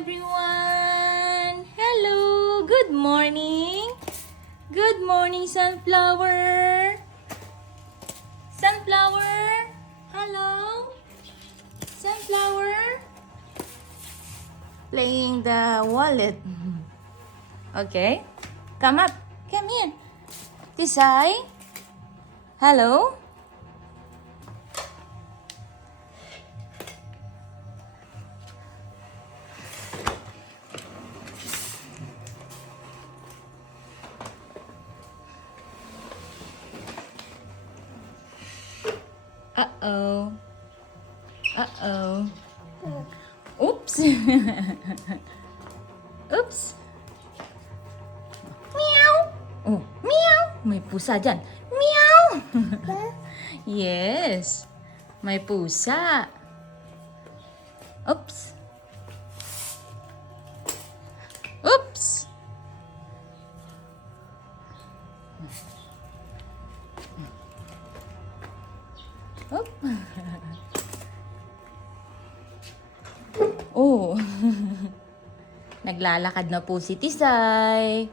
everyone! Hello! Good morning! Good morning, sunflower! Sunflower! Hello? Sunflower? Playing the wallet. Okay. Come up. Come here. Tisay? Hello? Uh-oh. Uh-oh. Oops. Oops. Meow. Oh, meow. May pusa dyan. Meow. Yes. May pusa. Oops. Oops. Oop. Oh. Naglalakad na po si Tisay.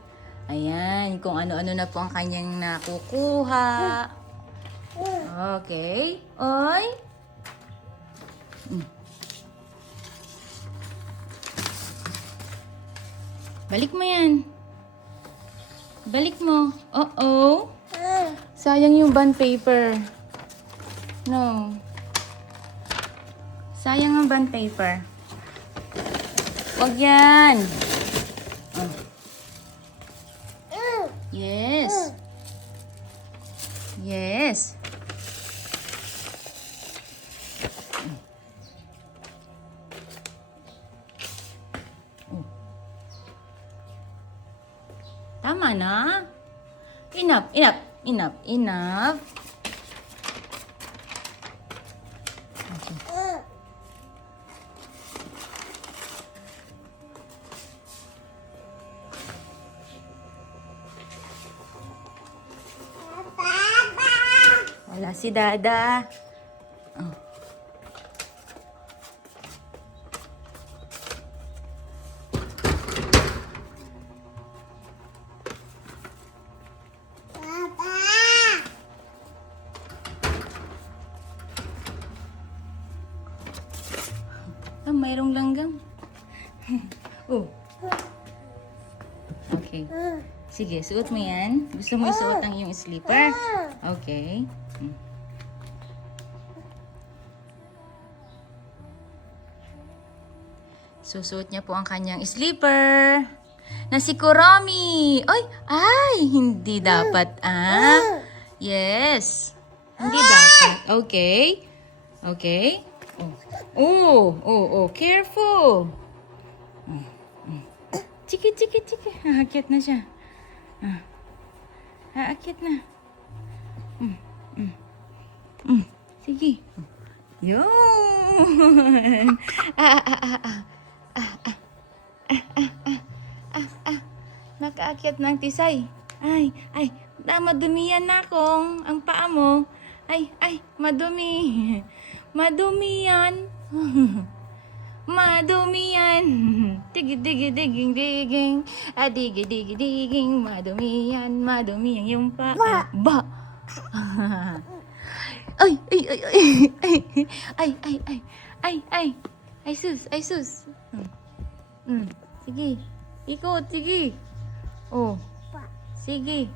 Ayan, kung ano-ano na po ang kanyang nakukuha. Okay. Oy. Balik mo yan. Balik mo. Uh-oh. Sayang yung bond paper. No. Sayang ang bond paper. Wag yan. Oh. Yes. Yes. Oh. Tama na. Enough, enough, enough, enough. Wala si Dada. Oh. Ah, mayroong langgam. Oh. Okay. Sige, suot mo yan. Gusto mo isuot ang iyong slipper? Okay. Susuot niya po ang kanyang slipper. Na si Kuromi. Ay, hindi dapat Yes. Hindi dapat. Okay. Okay. Oh, careful. Chiki. Aakyat na siya. Aakyat na. Sige. Yun. Nakaakyat ng Tisay. Ay, madumiyan na akong ang paa mo. Ay, madumi. Madumiyan. Madumiyan. Diging. Diging. Madumiyan yung paa. Ba. Ay, sus. Sige. Ikot, sige. Oh. Sige.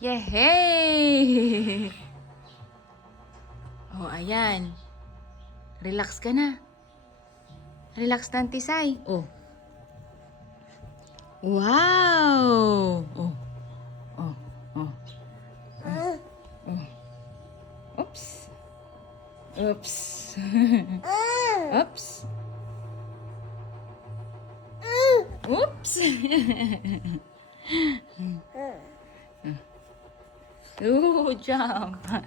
Yehey! Oh, ayan. Relax ka na. Relax na, Tisay. Oh. Wow! Oh. Oops. Oops. Oops. Good job.